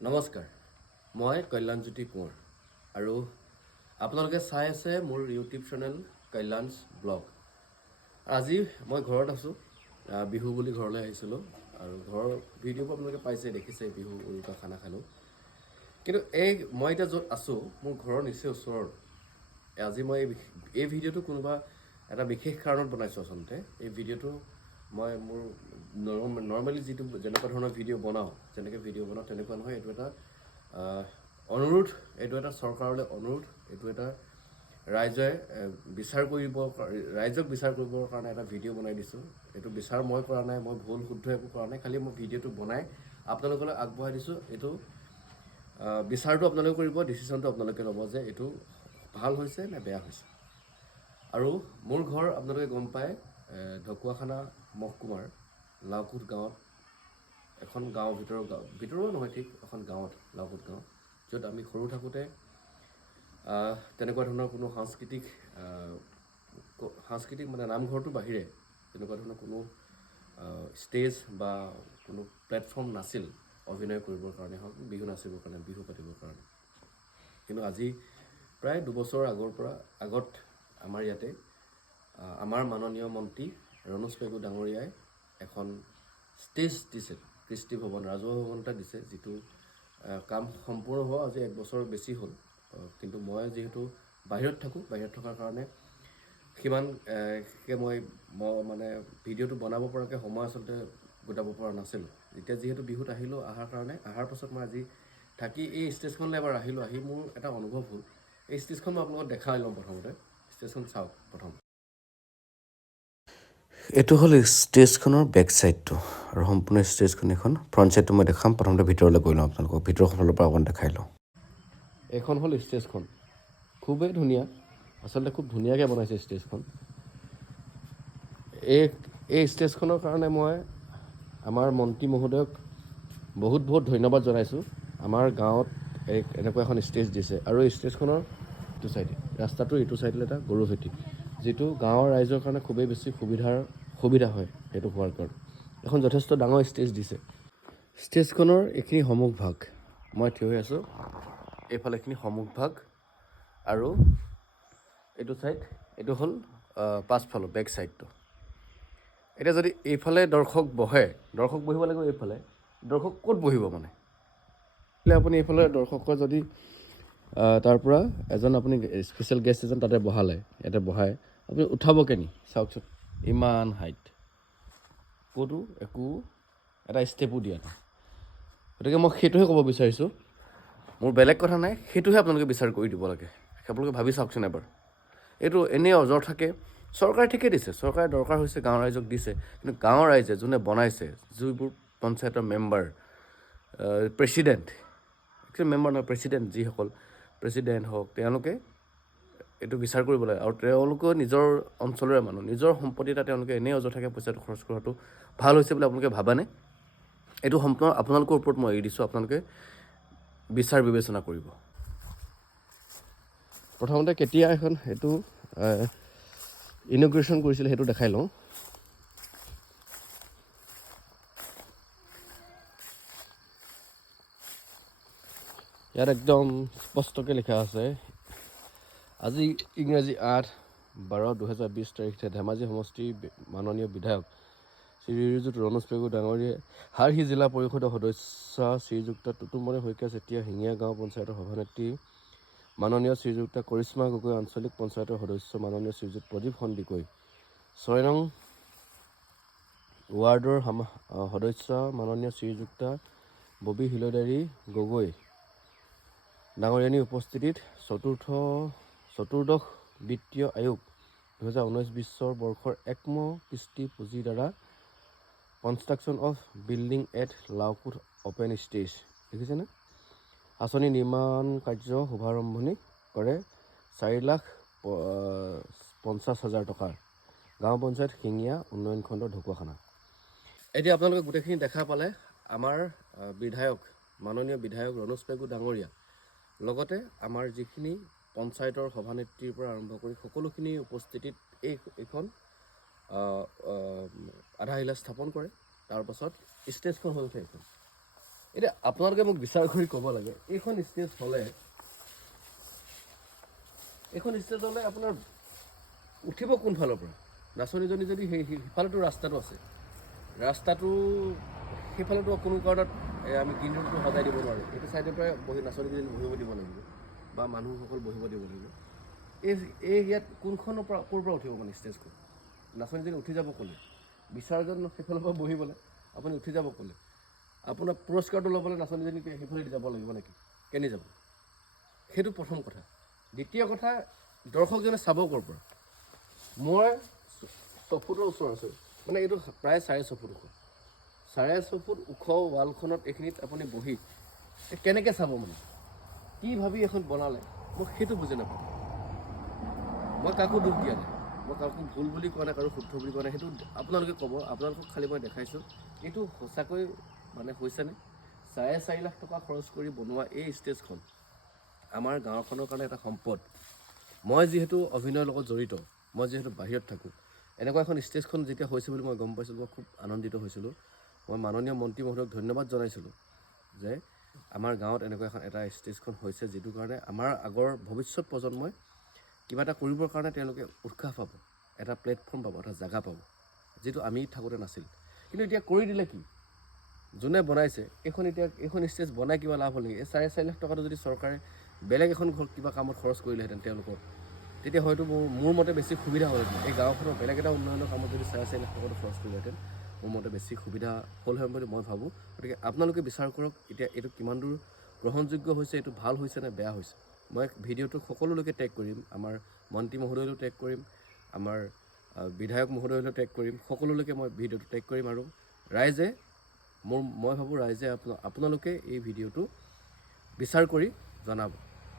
নমস্কাৰ, মই কল্যাণজ্যোতি কোঁৱৰ আৰু আপোনালোকে চাই আছে মোৰ ইউটিউব চেনেল কল্যাণছ ব্লগ। আজি মই ঘৰত আছোঁ, বিহু বুলি ঘৰলৈ আহিছিলোঁ আৰু ঘৰৰ ভিডিঅ'বোৰ আপোনালোকে পাইছে, দেখিছে বিহু উৰুকা খানা খালোঁ। কিন্তু মই এতিয়া য'ত আছোঁ মোৰ ঘৰৰ নিচেই ওচৰত। আজি মই এই ভিডিঅ'টো কোনোবা এটা বিশেষ কাৰণত বনাইছোঁ। আচলতে এই ভিডিঅ'টো মই মোৰ নৰ্মেলি যেনেকুৱা ধৰণৰ ভিডিঅ' বনাওঁ তেনেকুৱা নহয়। এইটো এটা অনুৰোধ, এইটো এটা চৰকাৰলৈ অনুৰোধ, এইটো এটা ৰাইজক বিচাৰ কৰিবৰ কাৰণে এটা ভিডিঅ' বনাই দিছোঁ। এইটো বিচাৰ মই কৰা নাই, মই ভুল শুদ্ধ একো কৰা নাই, খালি মই ভিডিঅ'টো বনাই আপোনালোকলৈ আগবঢ়াই দিছোঁ। এইটো বিচাৰটো আপোনালোকে কৰিব, ডিচিশ্যনটো আপোনালোকে ল'ব যে এইটো ভাল হৈছে নে বেয়া হৈছে। আৰু মোৰ ঘৰ আপোনালোকে গম পায় ঢকুৱাখানা মহকুমাৰ লাওকোট গাঁৱত, এখন গাঁৱৰ ভিতৰুৱা নহয়, ঠিক এখন গাঁৱত, লাওকোট গাঁও, য'ত আমি সৰু থাকোঁতে তেনেকুৱা ধৰণৰ কোনো সাংস্কৃতিক মানে নামঘৰটোৰ বাহিৰে তেনেকুৱা ধৰণৰ কোনো ষ্টেজ বা কোনো প্লেটফৰ্ম নাছিল অভিনয় কৰিবৰ কাৰণে হওক, বিহু নাচিবৰ কাৰণে, বিহু পাতিবৰ কাৰণে। কিন্তু আজি প্ৰায় 2 বছৰ আগত আমাৰ ইয়াতে আমাৰ মাননীয় মন্ত্ৰী ৰণোজ পেগু ডাঙৰীয়াই এখন ষ্টেজ দিছে, কৃষ্টি ভৱন, ৰাজহুৱা ভৱন এটা দিছে, যিটো কাম সম্পূৰ্ণ হোৱা আজি 1 বছৰ বেছি হ'ল। কিন্তু মই যিহেতু বাহিৰত থকাৰ কাৰণে সিমান মই মানে ভিডিঅ'টো বনাব পৰাকৈ সময় আচলতে গোটাব পৰা নাছিলোঁ। এতিয়া যিহেতু বিহুত অহাৰ পাছত মই আজি থাকি এই ষ্টেজখনলৈ এবাৰ আহি মোৰ এটা অনুভৱ হ'ল। এই ষ্টেজখন মই আপোনালোকক দেখাই লওঁ। প্ৰথমতে ষ্টেজখন চাওক। এইটো হ'ল ষ্টেজখনৰ বেক চাইডটো আৰু সম্পূৰ্ণ ষ্টেজখন এখন ফ্ৰণ্ট চাইডটো মই দেখাম। প্ৰথমতে ভিতৰলৈ গৈ লওঁ, আপোনালোকক ভিতৰৰ ফালৰ পৰা অকণ দেখাই লওঁ। এইখন হ'ল ষ্টেজখন, খুবেই ধুনীয়া, আচলতে খুব ধুনীয়াকৈ বনাইছে ষ্টেজখন। এই ষ্টেজখনৰ কাৰণে মই আমাৰ মন্ত্ৰী মহোদয়ক বহুত ধন্যবাদ জনাইছোঁ। আমাৰ গাঁৱত এনেকুৱা এখন ষ্টেজ দিছে আৰু এই ষ্টেজখনৰ ইটো চাইডে, ৰাস্তাটোৰ ইটো চাইডলৈ এটা গৰু ভেটি, যিটো গাঁৱৰ ৰাইজৰ কাৰণে খুবেই বেছি সুবিধা হয়। সেইটো হোৱাৰ কাৰণে এখন যথেষ্ট ডাঙৰ ষ্টেজ দিছে। ষ্টেজখনৰ এইখিনি সন্মুখভাগ, মই থিয় হৈ আছোঁ, এইফালেখিনি সন্মুখভাগ আৰু এইটো হ'ল পাছফালৰ বেক চাইডটো। এতিয়া যদি এইফালে দৰ্শক বহিব লাগিব, এইফালে দৰ্শক ক'ত বহিব মানে আপুনি এইফালে দৰ্শকৰ যদি তাৰ পৰা আপুনি স্পেচিয়েল গেষ্ট এজন তাতে ইয়াতে বহাই আপুনি উঠাব কেনি চাওকচোন। ইমান হাইট, ক'তো একো এটা ষ্টেপো দিয়া নাই। গতিকে মই সেইটোহে ক'ব বিচাৰিছোঁ, মোৰ বেলেগ কথা নাই, সেইটোহে আপোনালোকে বিচাৰ কৰি দিব লাগে। আপোনালোকে ভাবি চাওকচোন এবাৰ। এইটো এনেই অযথাকে চৰকাৰে ঠিকেই দিছে, চৰকাৰে দৰকাৰ হৈছে গাঁৱৰ ৰাইজক দিছে, কিন্তু গাঁৱৰ ৰাইজে যোনে বনাইছে, যিবোৰ পঞ্চায়তৰ মেম্বাৰ, প্ৰেচিডেণ্ট যিসকল প্ৰেচিডেণ্ট হওক, তেওঁলোকে এইটো বিচাৰ কৰিব লাগে। আৰু তেওঁলোকেও নিজৰ অঞ্চলৰে মানুহ, নিজৰ সম্পত্তি এটা তেওঁলোকে এনেই অযথাকৈ পইচাটো খৰচ কৰাটো ভাল হৈছে বুলি আপোনালোকে ভাবেনে? এইটো সম্পূৰ্ণ আপোনালোকৰ ওপৰত মই এৰি দিছোঁ, আপোনালোকে বিচাৰ বিবেচনা কৰিব। প্ৰথমতে কেতিয়া এইটো ইনগ্ৰেশ্যন কৰিছিলে সেইটো দেখাই লওঁ। ইয়াত একদম স্পষ্টকৈ লিখা আছে, আজি ইংৰাজী 8/12/2020 তাৰিখে ধেমাজি সমষ্টিৰ মাননীয় বিধায়ক শ্ৰীযুত ৰণোজ পেগু ডাঙৰীয়াই হাৰহি জিলা পৰিষদৰ সদস্য শ্ৰীযুক্ত টুটুমণি শইকীয়া চেতিয়া, শিঙীয়া গাঁও পঞ্চায়তৰ সভানেত্ৰী মাননীয় শ্ৰীযুক্ত কৰিশ্মা গগৈ, আঞ্চলিক পঞ্চায়তৰ সদস্য মাননীয় শ্ৰীযুত প্ৰদীপ সন্দিকৈ, 6 নং ৱাৰ্ডৰ সদস্য মাননীয় শ্ৰীযুক্ত ববী হিলদাৰী গগৈ ডাঙৰীয়ানীৰ উপস্থিতিত চতুৰ্দশ বিত্তীয় আয়োগ 2019-20 বৰ্ষৰ একম কৃষ্টি পুঁজিৰ দ্বাৰা কনষ্ট্ৰাকশ্যন অফ বিল্ডিং এট লাওকোট অপেন ষ্টেজ, দেখিছেনে, আঁচনি নিৰ্মাণ কাৰ্য শুভাৰম্ভণি কৰে 4,50,000 টকাৰ গাঁও পঞ্চায়ত শিঙীয়া উন্নয়ন খণ্ড ঢকুৱাখানা। এতিয়া আপোনালোকে গোটেইখিনি দেখা পালে। আমাৰ মাননীয় বিধায়ক ৰণোজ পেগু ডাঙৰীয়া, লগতে আমাৰ যিখিনি পঞ্চায়তৰ সভানেত্ৰীৰ পৰা আৰম্ভ কৰি সকলোখিনি উপস্থিতিত এইখন আধাৰশিলা স্থাপন কৰে। তাৰপাছত ষ্টেজখন হ'ল সেইখন। এতিয়া আপোনালোকে মোক বিচাৰ কৰি ক'ব লাগে এইখন ষ্টেজ হ'লে আপোনাৰ উঠিব কোনফালৰ পৰা? নাচনীজনী যদি সিফালেতো ৰাস্তাটো আছে, ৰাস্তাটো সেইফালেতো কোনো কাৰণত আমি গ্ৰীণ ৰুমটো সজাই দিব নোৱাৰোঁ। এইটো ছাইডৰ পৰাই নাচনীজনী বহিব দিব লাগিব বা মানুহসকল বহিব দিব লাগিব। ইয়াত কোনখনৰ পৰা ক'ৰ পৰা উঠিব মানে ষ্টেজখন? নাচনীজনী উঠি যাব ক'লে? বিচাৰজন সেইফালৰ পৰা বহিবলৈ আপুনি উঠি যাব ক'লে? আপোনাৰ পুৰস্কাৰটো ল'বলৈ নাচনীজনী সেইফালে যাব লাগিব নেকি? কেনি যাব? সেইটো প্ৰথম কথা। দ্বিতীয় কথা, দৰ্শকজনে চাব ক'ৰ পৰা? মই 6 ফুটৰ ওচৰ আছোঁ, মানে এইটো প্ৰায় 6.5 ফুট ওখ। 6.5 ফুট ওখ ৱালখনত এইখিনিত আপুনি বহি কেনেকৈ চাব মানে? কি ভাবি এখন বনালে মই সেইটো বুজি নাপাওঁ। মই কাকো দুখ দিয়া নাই, মই কাকো ভুল বুলি কোৱা নাই, কাৰো শুদ্ধ বুলি কোৱা নাই। সেইটো আপোনালোকে ক'ব। আপোনালোকক খালি মই দেখাইছোঁ এইটো সঁচাকৈ মানে হৈছেনে? 4.5 লাখ টকা খৰচ কৰি বনোৱা এই ষ্টেজখন আমাৰ গাঁওখনৰ কাৰণে এটা সম্পদ। মই যিহেতু অভিনয়ৰ লগত জড়িত, মই যিহেতু বাহিৰত থাকোঁ, এনেকুৱা এখন ষ্টেজখন যেতিয়া হৈছে বুলি মই গম পাইছিলোঁ, মই খুব আনন্দিত হৈছিলোঁ। মই মাননীয় মন্ত্ৰী মহোদয়ক ধন্যবাদ জনাইছিলোঁ যে আমাৰ গাঁৱত এনেকুৱা এটা ষ্টেজখন হৈছে, যিটো কাৰণে আমাৰ আগৰ ভৱিষ্যত প্ৰজন্মই কিবা এটা কৰিবৰ কাৰণে তেওঁলোকে উৎসাহ পাব, এটা প্লেটফৰ্ম পাব, এটা জেগা পাব, যিটো আমি থাকোঁতে নাছিল। কিন্তু এতিয়া কৰি দিলে কি? যোনে বনাইছে এইখন ষ্টেজ বনাই কিবা লাভ হ'ল নেকি? এই 4.5 লাখ টকাটো যদি চৰকাৰে বেলেগ এখন কিবা কামত খৰচ কৰিলেহেঁতেন তেওঁলোকৰ, তেতিয়া হয়তো মোৰ মতে বেছি সুবিধা হ'লহেঁতেন। এই গাঁওখনৰ বেলেগ এটা উন্নয়নৰ কামত যদি 4.5 লাখ টকাটো খৰচ কৰিলেহেঁতেন, মোৰ মতে বেছি সুবিধা হ'লহেঁতেন বুলি মই ভাবোঁ। গতিকে আপোনালোকে বিচাৰ কৰক এতিয়া এইটো কিমান দূৰ গ্ৰহণযোগ্য হৈছে, এইটো ভাল হৈছে নে বেয়া হৈছে। মই ভিডিঅ'টো সকলোলৈকে টেগ কৰিম, আমাৰ মন্ত্ৰী মহোদয়লৈও টেগ কৰিম, আমাৰ বিধায়ক মহোদয়লৈও টেগ কৰিম, সকলোলৈকে মই ভিডিঅ'টো টেগ কৰিম। আৰু ৰাইজে মই ভাবোঁ ৰাইজে আপোনালোকে এই ভিডিঅ'টো বিচাৰ কৰি জনাব।